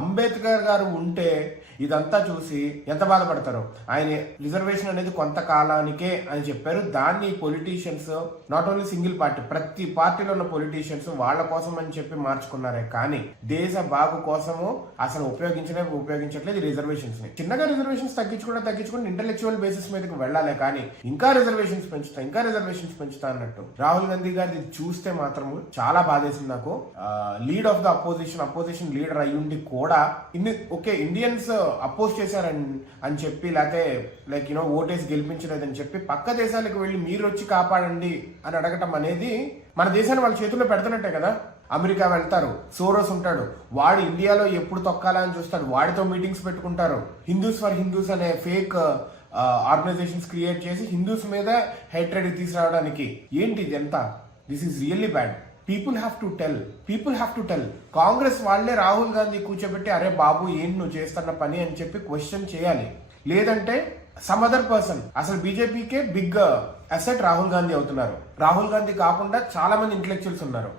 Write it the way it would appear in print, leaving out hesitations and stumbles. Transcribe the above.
అంబేద్కర్ గారు ఉంటే ఇదంతా చూసి ఎంత బాధపడతారు. ఆయన రిజర్వేషన్ అనేది కొంతకాలానికే అని చెప్పారు. దాన్ని politicians, not only single party, ప్రతి పార్టీలో ఉన్న పొలిటీషియన్స్ వాళ్ళ కోసం అని చెప్పి మార్చుకున్నారే కానీ దేశ బాగు కోసము అసలు ఉపయోగించట్లేదు రిజర్వేషన్స్ ని. చిన్నగా రిజర్వేషన్స్ తగ్గించుకుంటే ఇంటెలెక్చువల్ బేసిస్ మీదకి వెళ్ళాలి కానీ ఇంకా రిజర్వేషన్స్ పెంచుతా అన్నట్టు రాహుల్ గాంధీ గారిది చూస్తే మాత్రం చాలా బాధేసింది నాకు. Lead of the opposition leader అయ్యుండి కూడా ఇండియన్స్ అపోజ్ చేశారని చెప్పి, లేకపోతే లైక్ ఓటేసి గెలిపించలేదని చెప్పి పక్క దేశాలకు వెళ్ళి మీరు వచ్చి కాపాడండి అని అడగటం అనేది మన దేశాన్ని వాళ్ళ చేతుల్లో పెడుతున్నట్టే కదా. అమెరికా వెళ్తారు, సోరోస్ ఉంటాడు, వాడు ఇండియాలో ఎప్పుడు తొక్కాలని చూస్తాడు, వాడితో మీటింగ్స్ పెట్టుకుంటారు. హిందూస్ ఫర్ హిందూస్ అనే ఫేక్ ఆర్గనైజేషన్స్ క్రియేట్ చేసి హిందూస్ మీద హేట్రెడ్ తీసుకురావడానికి. ఏంటి ఇది ఎంత? This is really bad. People have to tell. Congress వాళ్లే రాహుల్ గాంధీ కూర్చోబెట్టి అరే బాబు ఏంటి నువ్వు చేస్తున్న పని అని చెప్పి క్వశ్చన్ చేయాలి. లేదంటే సమ్ అదర్ పర్సన్. అసలు బీజేపీకే బిగ్ అసెట్ రాహుల్ గాంధీ అవుతున్నారు. రాహుల్ గాంధీ కాకుండా చాలా మంది ఇంటెలెక్చువల్స్ ఉన్నారు.